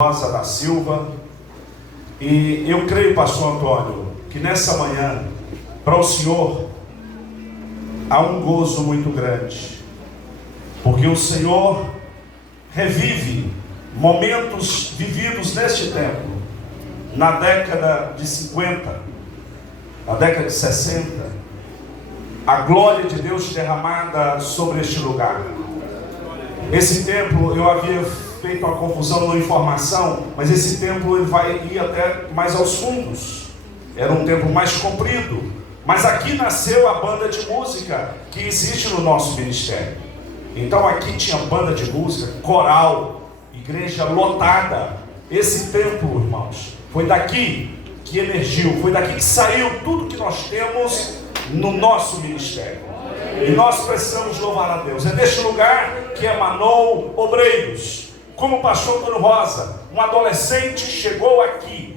Rosa da Silva, e eu creio, pastor Antônio, que nessa manhã, para o senhor, há um gozo muito grande, porque o Senhor revive momentos vividos neste tempo, na década de 50, na década de 60, a glória de Deus derramada sobre este lugar. Esse templo, eu havia feito uma confusão na informação, mas esse templo ele vai ir até mais aos fundos. Era um templo mais comprido, mas aqui nasceu a banda de música que existe no nosso ministério. Então aqui tinha banda de música, coral, igreja lotada. Esse templo, irmãos, foi daqui que emergiu, foi daqui que saiu tudo que nós temos no nosso ministério. E nós precisamos louvar a Deus. É neste lugar que emanou obreiros. Como o pastor Antônio Rosa, um adolescente, chegou aqui,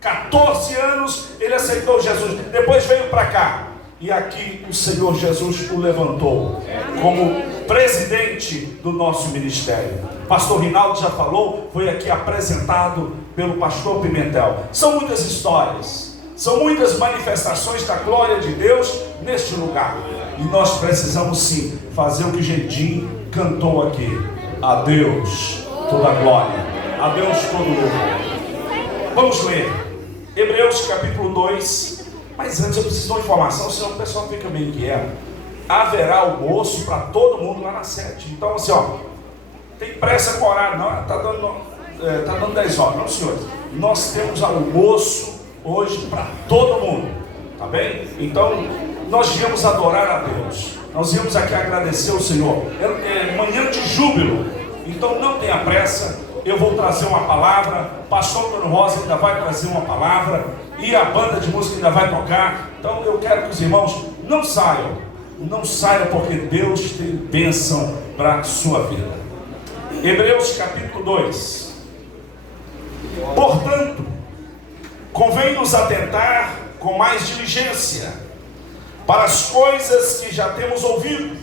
14 anos, ele aceitou Jesus, depois veio para cá, e aqui o Senhor Jesus o levantou como presidente do nosso ministério. Pastor Rinaldo já falou, foi aqui apresentado pelo pastor Pimentel. São muitas histórias, são muitas manifestações da glória de Deus neste lugar, e nós precisamos sim fazer o que Gendim cantou aqui: a Deus toda a glória, a Deus todo o louvor. Vamos ler Hebreus capítulo 2. Mas antes eu preciso de uma informação, senão o pessoal fica meio inquieto. Haverá almoço para todo mundo lá na sede. Então assim, tem pressa com o horário, não, está dando 10 horas, não, senhores. Nós temos almoço hoje para todo mundo, tá bem? Então nós viemos adorar a Deus, nós viemos aqui agradecer ao Senhor. É manhã de júbilo. Então não tenha pressa, eu vou trazer uma palavra, pastor Antônio Rosa ainda vai trazer uma palavra, e a banda de música ainda vai tocar. Então eu quero que os irmãos não saiam, porque Deus tem bênção para a sua vida. Hebreus capítulo 2. Portanto, convém nos atentar com mais diligência para as coisas que já temos ouvido,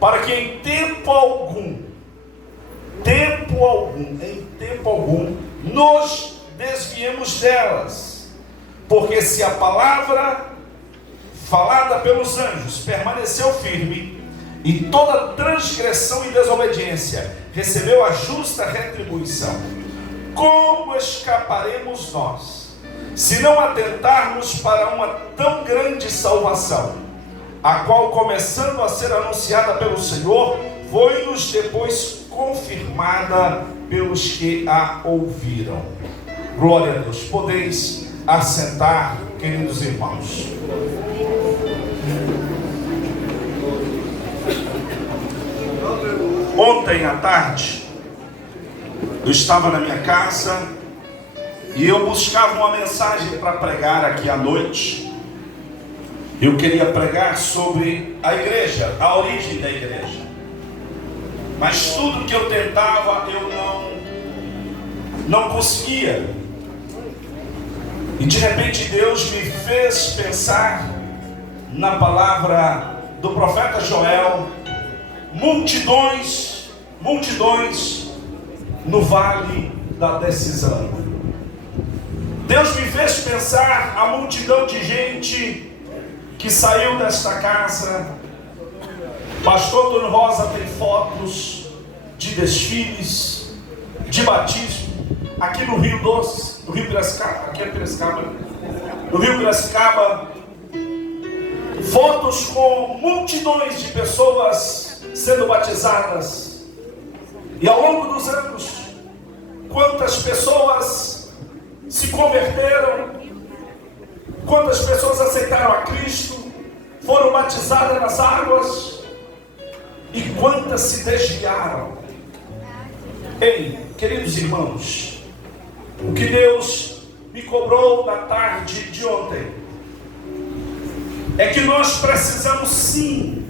para que em tempo algum, nos desviemos delas. Porque se a palavra falada pelos anjos permaneceu firme, e toda transgressão e desobediência recebeu a justa retribuição, como escaparemos nós, se não atentarmos para uma tão grande salvação, a qual, começando a ser anunciada pelo Senhor, foi-nos depois confirmada pelos que a ouviram. Glória a Deus. Podeis assentar, queridos irmãos. Ontem à tarde, eu estava na minha casa e eu buscava uma mensagem para pregar aqui à noite. Eu queria pregar sobre a igreja, a origem da igreja. Mas tudo que eu tentava, eu não conseguia. E de repente Deus me fez pensar na palavra do profeta Joel: multidões no vale da decisão. Deus me fez pensar a multidão de gente que saiu desta casa. Pastor Antônio Rosa tem fotos de desfiles, de batismo, aqui no Rio Doce, no Rio Piracicaba, aqui é Piracicaba, no Rio Piracicaba, fotos com multidões de pessoas sendo batizadas. E ao longo dos anos, quantas pessoas se converteram, quantas pessoas aceitaram a Cristo, foram batizadas nas águas, e quantas se desviaram. Ei, queridos irmãos, o que Deus me cobrou na tarde de ontem é que nós precisamos sim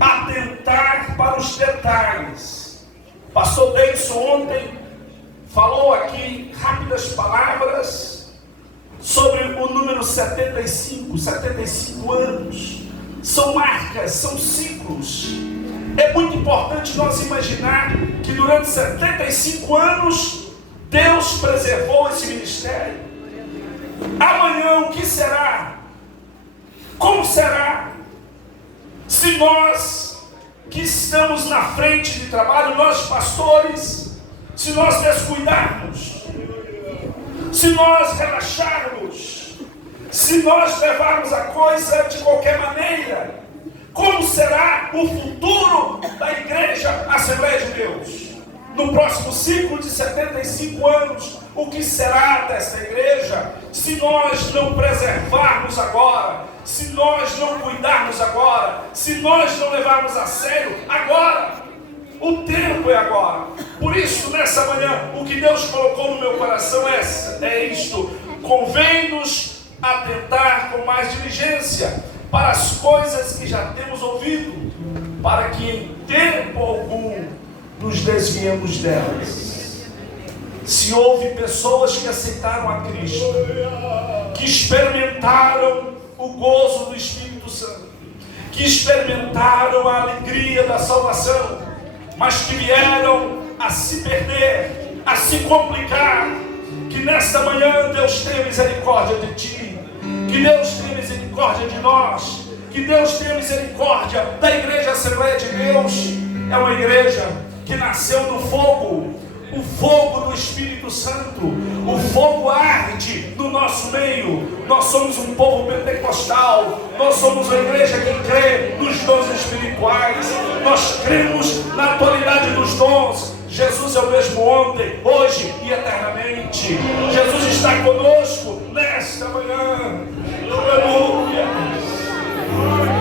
atentar para os detalhes. Pastor Deison ontem falou aqui rápidas palavras sobre o número 75 anos. São marcas, são ciclos. É muito importante nós imaginar que durante 75 anos Deus preservou esse ministério. Amanhã o que será? Como será? Se nós que estamos na frente de trabalho, nós pastores, se nós descuidarmos, se nós relaxarmos, se nós levarmos a coisa de qualquer maneira, como será o futuro da Igreja Assembleia de Deus? No próximo ciclo de 75 anos, o que será desta igreja se nós não preservarmos agora, se nós não cuidarmos agora, se nós não levarmos a sério agora? O tempo é agora. Por isso, nessa manhã, o que Deus colocou no meu coração é isto: convém-nos atentar com mais diligência para as coisas que já temos ouvido, para que em tempo algum nos desviemos delas. Se houve pessoas que aceitaram a Cristo, que experimentaram o gozo do Espírito Santo, que experimentaram a alegria da salvação, mas que vieram a se perder, a se complicar, que nesta manhã Deus tenha misericórdia de ti, que Deus tenha misericórdia de nós, que Deus tenha misericórdia da Igreja Assembleia de Deus. É uma igreja que nasceu do fogo, o fogo do Espírito Santo. O fogo arde no nosso meio. Nós somos um povo pentecostal, nós somos uma igreja que crê nos dons espirituais, nós cremos na atualidade dos dons. Jesus é o mesmo ontem, hoje e eternamente. Jesus está conosco nesta manhã. Aleluia,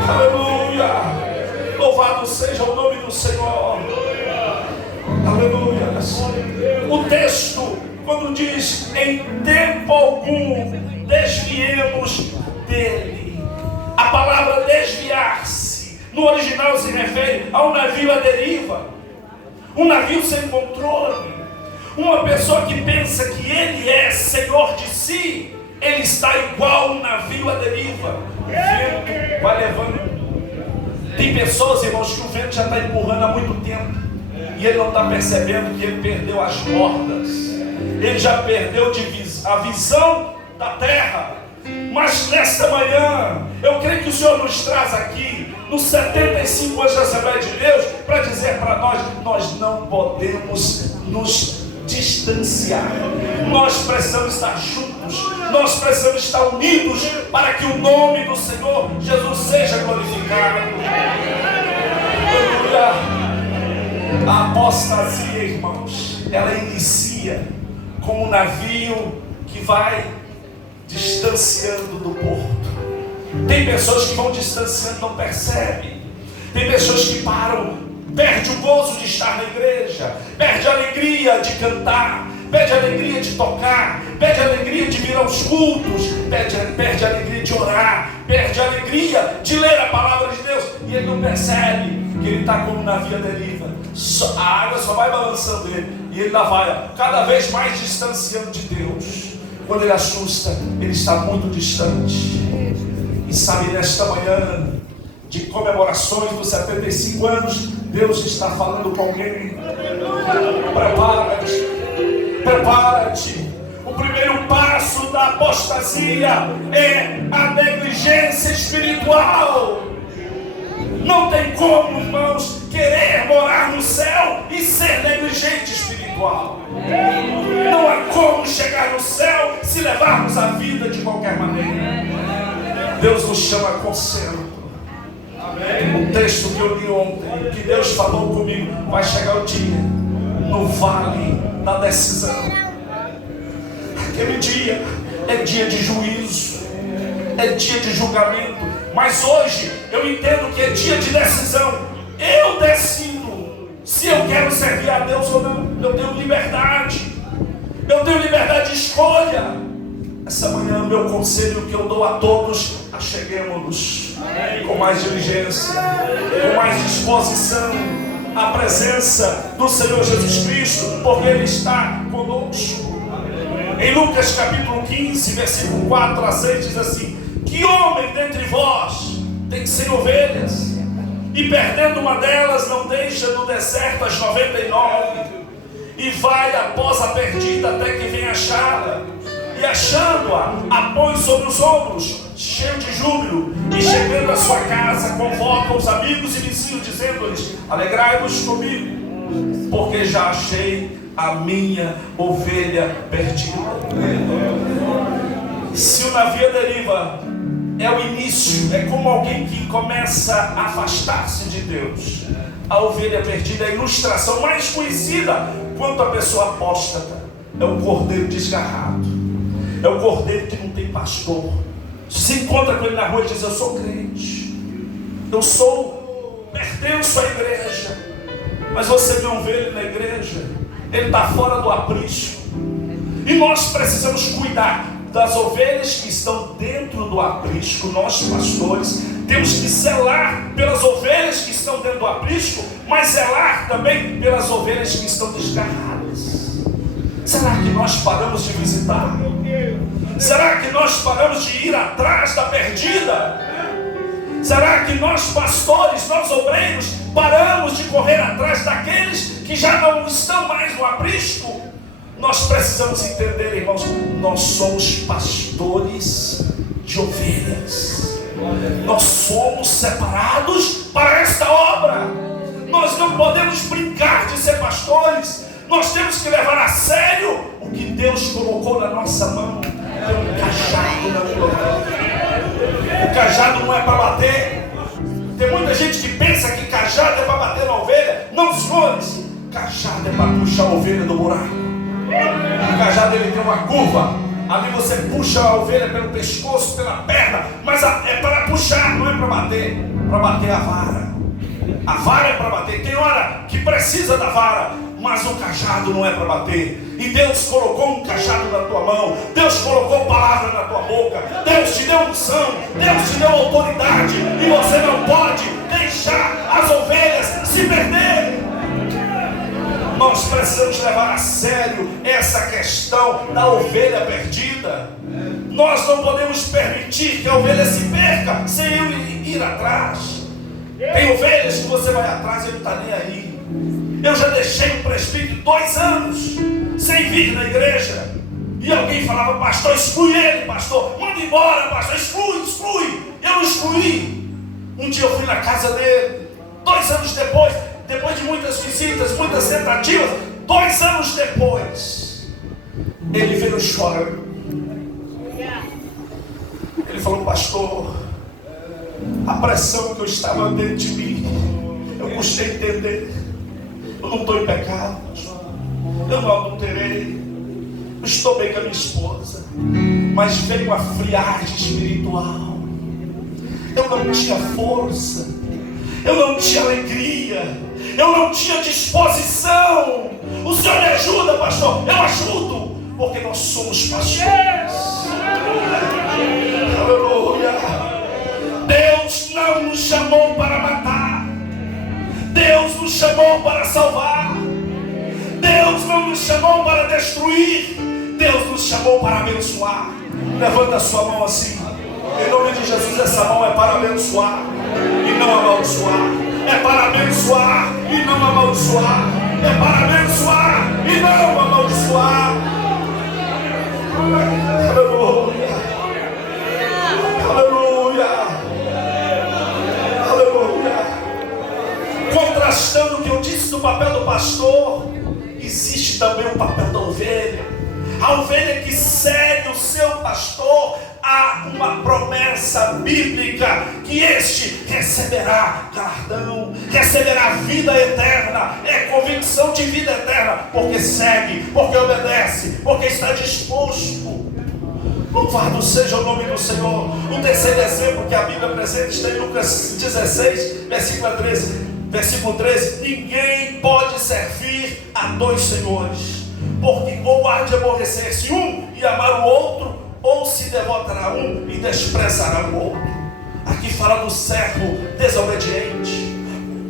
aleluia, louvado seja o nome do Senhor. Aleluia. O texto, quando diz em tempo algum desviemos dele, a palavra desviar-se no original se refere a um navio à deriva, um navio sem controle, uma pessoa que pensa que ele é senhor de si. Ele está igual um navio à deriva. O vento vai levando. Tem pessoas, irmãos, que o vento já está empurrando há muito tempo e ele não está percebendo que ele perdeu as bordas, ele já perdeu a visão da terra. Mas nesta manhã, eu creio que o Senhor nos traz aqui, nos 75 anos da Assembleia de Deus, para dizer para nós não podemos nos distanciar, nós precisamos estar juntos, nós precisamos estar unidos para que o nome do Senhor Jesus seja glorificado. Aleluia. A apostasia, irmãos, ela inicia como um navio que vai distanciando do porto. Tem pessoas que vão distanciando, não percebem. Tem pessoas que param, perde o gozo de estar na igreja, perde a alegria de cantar, perde a alegria de tocar, perde a alegria de vir aos cultos, perde a alegria de orar, perde a alegria de ler a palavra de Deus, e ele não percebe que ele está como um navio à deriva. A água só vai balançando ele, e ele lá vai, cada vez mais distanciando de Deus. Quando ele assusta, ele está muito distante. E sabe, nesta manhã de comemorações dos 75 anos, Deus está falando com alguém. Prepara-te, prepara-te. O primeiro passo da apostasia é a negligência espiritual. Não tem como, irmãos, querer morar no céu e ser negligente espiritual. Não há como chegar no céu se levarmos a vida de qualquer maneira. Deus nos chama a conserto. O texto que eu li ontem, que Deus falou comigo, vai chegar o dia, no vale da decisão. Aquele dia é dia de juízo, é dia de julgamento. Mas hoje eu entendo que é dia de decisão. Eu decido se eu quero servir a Deus ou não. Eu tenho liberdade. Eu tenho liberdade de escolha. Essa manhã, meu conselho que eu dou a todos: acheguemos-nos com mais diligência, com mais disposição à presença do Senhor Jesus Cristo, porque Ele está conosco. Em Lucas capítulo 15, versículo 4 a 6, diz assim: que homem dentre vós tem 100 ovelhas e perdendo uma delas, não deixa no deserto as 99, e vai após a perdida até que vem achá-la, e achando-a, a põe sobre os ombros, cheio de júbilo, e chegando à sua casa, convoca os amigos e vizinhos, dizendo-lhes: alegrai-vos comigo, porque já achei a minha ovelha perdida. Se o navio deriva, é o início, é como alguém que começa a afastar-se de Deus. A ovelha perdida é a ilustração mais conhecida quanto a pessoa apóstata. É o cordeiro desgarrado, é o cordeiro que não tem pastor. Se encontra com ele na rua e diz: eu sou crente, pertenço à igreja, mas você não vê ele na igreja, ele está fora do aprisco. E nós precisamos cuidar das ovelhas que estão dentro do aprisco. Nós, pastores, temos que zelar pelas ovelhas que estão dentro do aprisco, mas zelar também pelas ovelhas que estão desgarradas. Será que nós paramos de visitar? Será que nós paramos de ir atrás da perdida? Será que nós, pastores, nós obreiros, paramos de correr atrás daqueles que já não estão mais no aprisco? Nós precisamos entender, irmãos, nós somos pastores de ovelhas. Nós somos separados para esta obra. Nós não podemos brincar de ser pastores. Nós temos que levar a sério o que Deus colocou na nossa mão. Tem um cajado na tua mão. O cajado não é para bater. Tem muita gente que pensa que cajado é para bater na ovelha. Não, senhores, cajado é para puxar a ovelha do buraco. O cajado, ele tem uma curva. Ali você puxa a ovelha pelo pescoço, pela perna, mas é para puxar, não é para bater. Para bater a vara. A vara é para bater. Tem hora que precisa da vara, mas o cajado não é para bater. E Deus colocou um cajado na tua mão. Deus colocou palavra na tua boca. Deus te deu unção. Deus te deu autoridade. E você não pode deixar as ovelhas se perderem. Nós precisamos levar a sério essa questão da ovelha perdida. Nós não podemos permitir que a ovelha se perca sem eu ir atrás. Tem ovelhas que você vai atrás e ele não está nem aí. Eu já deixei um presbítero 2 anos sem vir na igreja. E alguém falava: pastor, exclui ele, pastor, manda embora, pastor, exclui. Eu não excluí. Um dia eu fui na casa dele, 2 anos depois de muitas visitas, muitas tentativas, 2 anos depois, ele veio chorando. Ele falou: pastor, a pressão que eu estava dentro de mim, eu custei entender. Eu não estou em pecado, eu não adulterei, eu estou bem com a minha esposa, mas veio a friagem espiritual. Eu não tinha força, eu não tinha alegria, eu não tinha disposição. O Senhor me ajuda, pastor? Eu ajudo, porque nós somos pastores. Aleluia. Deus não nos chamou para matar. Deus nos chamou para salvar. Deus não nos chamou para destruir. Deus nos chamou para abençoar. Levanta a sua mão assim. Em nome de Jesus, essa mão é para abençoar e não amaldiçoar. É para abençoar e não amaldiçoar. É para abençoar e não amaldiçoar. Aleluia. Aleluia. Aleluia. Contrastando o que eu disse do papel do pastor, existe também o papel da ovelha. A ovelha que segue o seu pastor. Há uma promessa bíblica que este receberá galardão, receberá vida eterna. É convicção de vida eterna, porque segue, porque obedece, porque está disposto. Louvado seja o nome do Senhor. O terceiro exemplo que a Bíblia apresenta está em Lucas 16, versículo 13. Ninguém pode servir a 2 senhores, porque ou há de aborrecer-se um e amar o outro, ou se devotará um e desprezará o outro. Aqui fala do servo desobediente.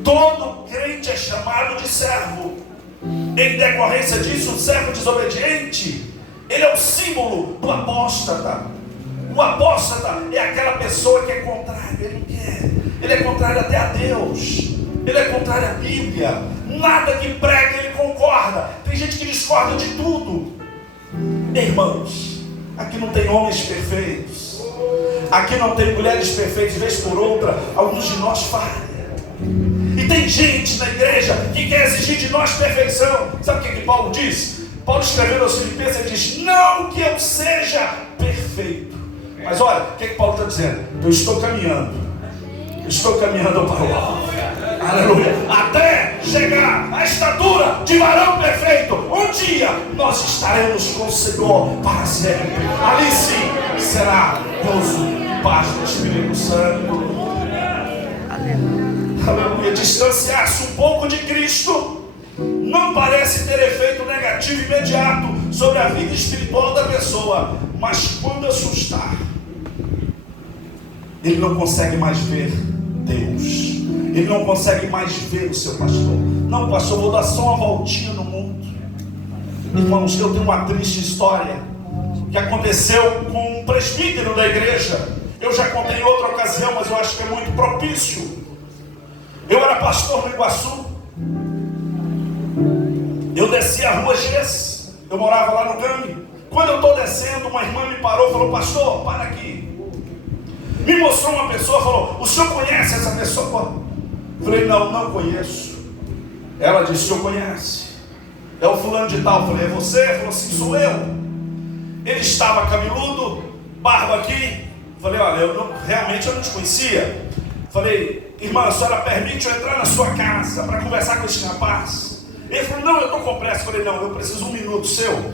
Todo crente é chamado de servo. Em decorrência disso, o servo desobediente, ele é o símbolo do apóstata. O apóstata é aquela pessoa que é contrário, ele não quer. ele é contrário até a Deus, ele é contrário à Bíblia. Nada que prega ele concorda. Tem gente que discorda de tudo. Irmãos, aqui não tem homens perfeitos, aqui não tem mulheres perfeitas. Vez por outra, alguns de nós falham. E tem gente na igreja que quer exigir de nós perfeição. Sabe o que Paulo diz? Paulo escrevendo aos Filipenses, ele diz: não que eu seja perfeito. Mas olha, o que Paulo está dizendo? Eu estou caminhando para o alvo. Aleluia. Até chegar à estatura de varão perfeito. Um dia nós estaremos com o Senhor para sempre. Ali sim será gozo, paz do Espírito Santo. Aleluia. Distanciar-se um pouco de Cristo não parece ter efeito negativo imediato sobre a vida espiritual da pessoa, mas quando assustar, ele não consegue mais ver Deus, ele não consegue mais ver o seu pastor. Não, pastor, vou dar só uma voltinha no mundo. Irmãos, eu tenho uma triste história que aconteceu com um presbítero da igreja. Eu já contei em outra ocasião, mas eu acho que é muito propício. Eu era pastor no Iguaçu. Eu descia a rua Gess, eu morava lá no Gami. Quando eu estou descendo, uma irmã me parou e falou: pastor, para aqui. Me mostrou uma pessoa, falou: o senhor conhece essa pessoa? Eu falei: não conheço. Ela disse: o senhor conhece? É o fulano de tal. Eu falei: é você? Ela falou: sim, sou eu. Ele estava cabeludo, barba aqui. Eu falei: olha, realmente eu não te conhecia. Eu falei: irmã, a senhora permite eu entrar na sua casa para conversar com esse rapaz? Ele falou: não, eu estou com pressa. Eu falei: não, eu preciso 1 minuto seu.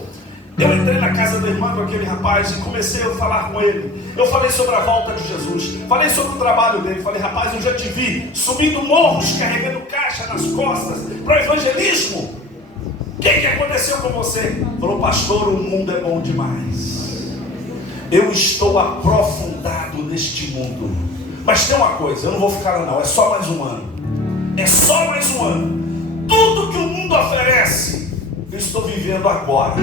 Eu entrei na casa da irmã com aquele rapaz e comecei a falar com ele. Eu falei sobre a volta de Jesus, falei sobre o trabalho dele. Falei: rapaz, eu já te vi subindo morros, carregando caixa nas costas para evangelismo. O que aconteceu com você? Falou: pastor, o mundo é bom demais. Eu estou aprofundado neste mundo. Mas tem uma coisa, eu não vou ficar lá não, é só mais um ano. É só mais um ano. Tudo que o mundo oferece, eu estou vivendo agora.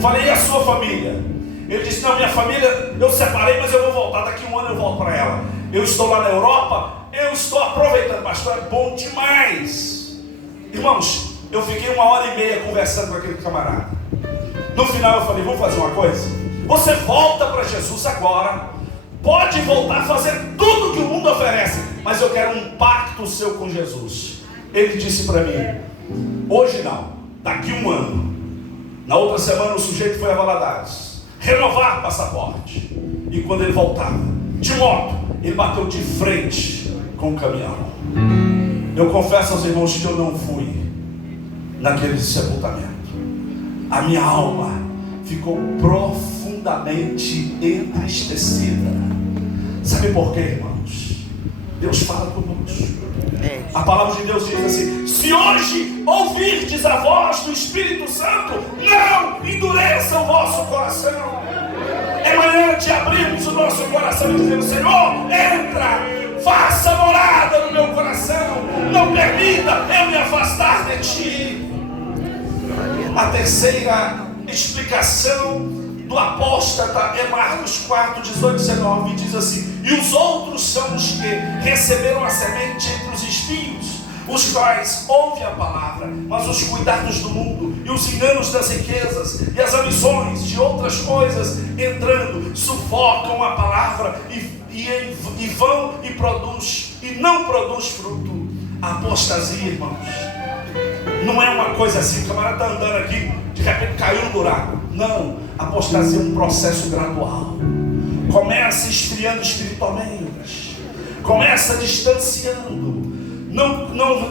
Falei: e a sua família? Ele disse: não, minha família eu separei, mas eu vou voltar, daqui a 1 ano eu volto para ela. Eu estou lá na Europa, eu estou aproveitando. Pastor, é bom demais. Irmãos, eu fiquei 1h30 conversando com aquele camarada. No final eu falei: vamos fazer uma coisa? Você volta para Jesus agora, pode voltar a fazer tudo que o mundo oferece, mas eu quero um pacto seu com Jesus. Ele disse para mim: hoje não, daqui 1 ano. Na outra semana o sujeito foi a Valadares renovar passaporte. E quando ele voltava de moto, ele bateu de frente com o caminhão. Eu confesso aos irmãos que eu não fui naquele sepultamento. A minha alma ficou profundamente entristecida. Sabe por quê, irmãos? Deus fala conosco. A palavra de Deus diz assim: se hoje ouvirdes a voz do Espírito Santo, não endureça o vosso coração. É maneira de abrirmos o nosso coração e dizer: Senhor, entra, faça morada no meu coração, não permita eu me afastar de ti. A terceira explicação do apóstata é Marcos 4, 18, 19, diz assim: e os outros são os que receberam a semente entre os espinhos, os quais ouvem a palavra, mas os cuidados do mundo e os enganos das riquezas e as ambições de outras coisas entrando, sufocam a palavra e vão e não produz fruto. A apostasia, irmãos, não é uma coisa assim: o camarada está andando aqui, de repente caiu no buraco. Não, a apostasia é um processo gradual. Começa esfriando espiritualmente, começa distanciando,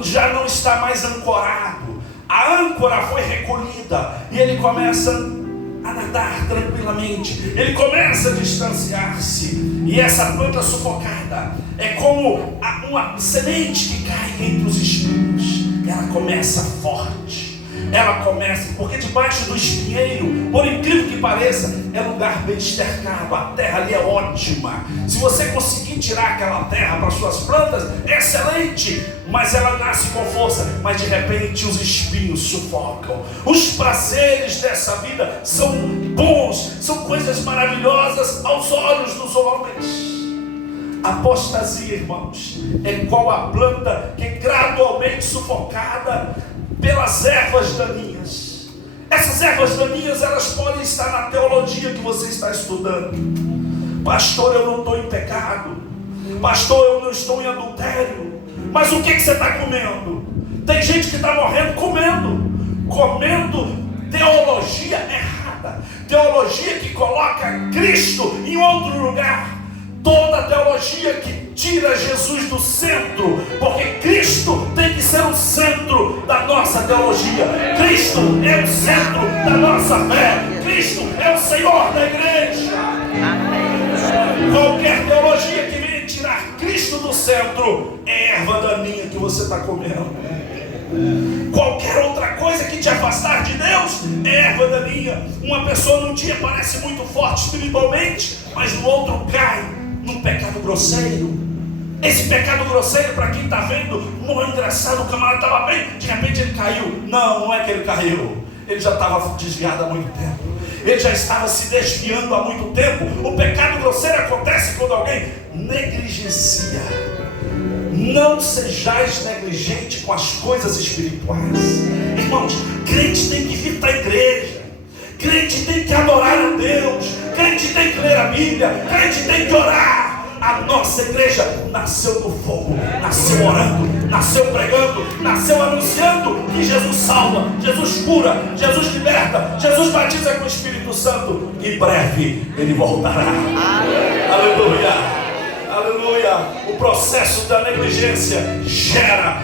já não está mais ancorado. A âncora foi recolhida e ele começa a nadar tranquilamente, ele começa a distanciar-se. E essa planta sufocada é como uma semente que cai entre os espinhos. Ela começa forte, ela começa, porque debaixo do espinheiro, por incrível que pareça, é lugar bem estercado, a terra ali é ótima. Se você conseguir tirar aquela terra para suas plantas, é excelente, mas ela nasce com força. Mas de repente os espinhos sufocam. Os prazeres dessa vida são bons, são coisas maravilhosas aos olhos dos homens. Apostasia, irmãos, é qual a planta que é gradualmente sufocada pelas ervas daninhas. Essas ervas daninhas, elas podem estar na teologia que você está estudando. Pastor, eu não estou em pecado. Pastor, eu não estou em adultério. Mas o que você está comendo? Tem gente que está morrendo comendo teologia errada, teologia que coloca Cristo em outro lugar. Toda teologia que tira Jesus do centro, porque Cristo tem que ser o centro da nossa teologia. Cristo é o centro da nossa fé. Cristo é o Senhor da igreja. Qualquer teologia que venha tirar Cristo do centro é erva daninha que você está comendo. Qualquer outra coisa que te afastar de Deus é erva daninha. Uma pessoa num dia parece muito forte espiritualmente, mas no outro cai num pecado grosseiro. Esse pecado grosseiro, para quem está vendo, não é engraçado. O camarada estava bem, de repente ele caiu. Não é que ele caiu, ele já estava desviado há muito tempo. Ele já estava se desviando há muito tempo. O pecado grosseiro acontece quando alguém negligencia. Não sejais negligente com as coisas espirituais. Irmãos, crente tem que vir para a igreja, crente tem que adorar a Deus, crente tem que ler a Bíblia, crente tem que orar. A nossa igreja nasceu no fogo, nasceu orando, nasceu pregando, nasceu anunciando que Jesus salva, Jesus cura, Jesus liberta, Jesus batiza com o Espírito Santo. Em breve Ele voltará. Aleluia, aleluia. O processo da negligência gera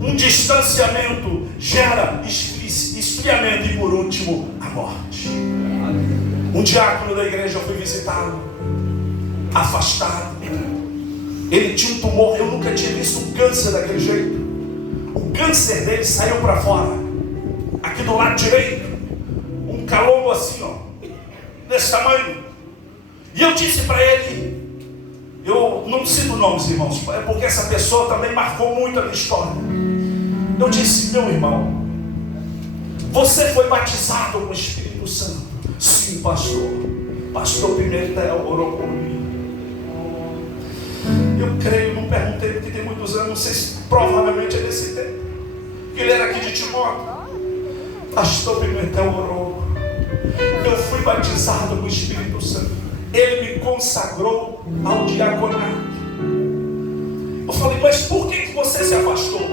um distanciamento, gera esfriamento e, por último, a morte. Um diácono da igreja, eu fui visitá-lo, afastado. Ele tinha um tumor. Eu nunca tinha visto um câncer daquele jeito. O câncer dele saiu para fora, aqui do lado direito, um calombo assim, ó, desse tamanho. E eu disse para ele, eu não cito nomes, irmãos, é porque essa pessoa também marcou muito a minha história. Eu disse: meu irmão, você foi batizado com o Espírito Santo? Sim, pastor. Pastor Pimentel orou por mim. Eu creio, não perguntei porque tem muitos anos, não sei se provavelmente é desse tempo. Ele era aqui de Timóteo. Pastor Pimentel orou. Eu fui batizado com o Espírito Santo. Ele me consagrou ao diaconato. Eu falei: mas por que você se afastou?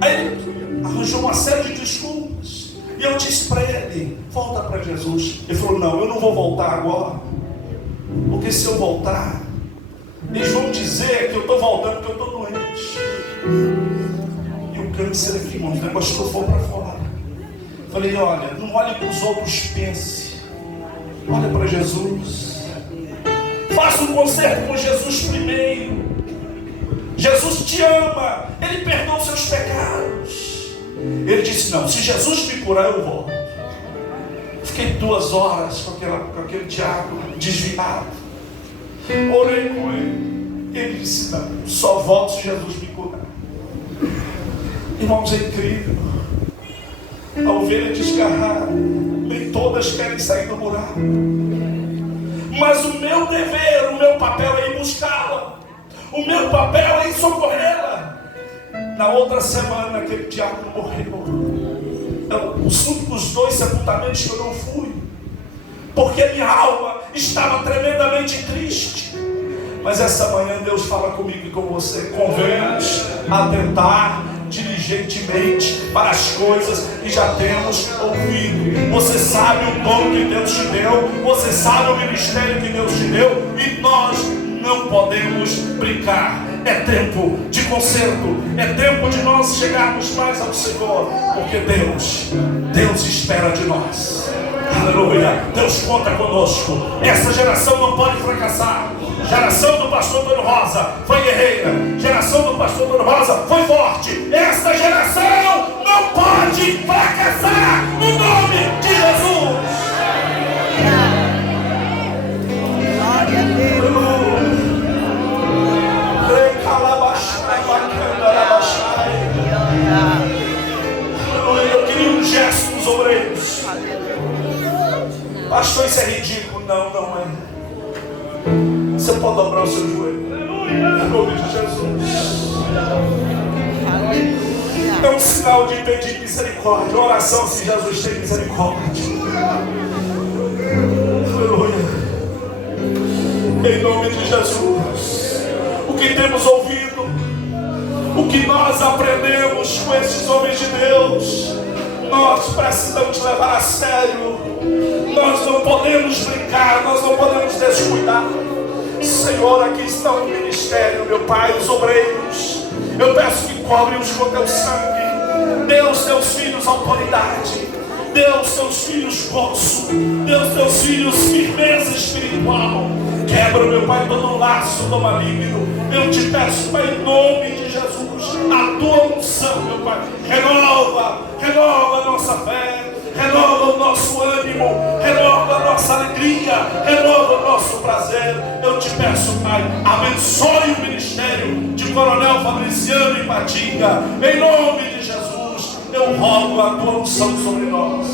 Aí ele arranjou uma série de desculpas. E eu disse para ele: volta para Jesus. Ele falou: não, eu não vou voltar agora, porque se eu voltar, eles vão dizer que eu estou voltando porque eu estou doente. E o câncer aqui, irmão, o negócio estufou para fora. Falei: olha, não olhe para os outros, pense, olha para Jesus. Faça um concerto com Jesus primeiro. Jesus te ama, Ele perdoa os seus pecados. Ele disse: não, se Jesus me curar, eu volto. Fiquei 2 horas com aquele diácono desviado. Orei com ele. Ele disse: não, só volto se Jesus me curar. Irmãos, é incrível. A ovelha desgarrada, nem todas querem sair do buraco. Mas o meu dever, o meu papel é ir buscá-la. O meu papel é ir socorrê-la. Na outra semana, aquele diácono morreu. Os únicos 2 sepultamentos que eu não fui, porque minha alma estava tremendamente triste. Mas essa manhã Deus fala comigo e com você: convém-nos atentar diligentemente para as coisas que já temos ouvido. Você sabe o dom que Deus te deu, você sabe o ministério que Deus te deu, e nós não podemos brincar. É tempo de conserto, é tempo de nós chegarmos mais ao Senhor, porque Deus espera de nós. Aleluia, Deus conta conosco. Essa geração não pode fracassar. Geração do pastor Antônio Rosa foi guerreira, geração do pastor Antônio Rosa foi forte. Essa geração não pode fracassar, no nome de Jesus. Glória a Deus. Eu queria um gesto dos obreiros. Pastor, isso é ridículo. Não, não é. Você pode dobrar o seu joelho. Em nome de Jesus. É um sinal de pedir misericórdia. Uma oração assim: Jesus, tem misericórdia. Aleluia. Em nome de Jesus. O que temos ouvido, o que nós aprendemos com esses homens de Deus, nós precisamos levar a sério. Nós não podemos brincar, nós não podemos descuidar. Senhor, aqui está o ministério, meu Pai, os obreiros. Eu peço que cobre-os com teu sangue. Dê aos teus filhos autoridade. Dê aos teus filhos gozo. Dê aos teus filhos firmeza espiritual. Quebra, meu Pai, todo laço do maligno. Eu te peço, Pai, em nome de Jesus, a tua unção, meu Pai. Renova a nossa fé. Renova o nosso ânimo, renova a nossa alegria, renova o nosso prazer. Eu te peço, Pai, abençoe o ministério de Coronel Fabriciano e Patinga. Em nome de Jesus, eu rogo a tua unção sobre nós.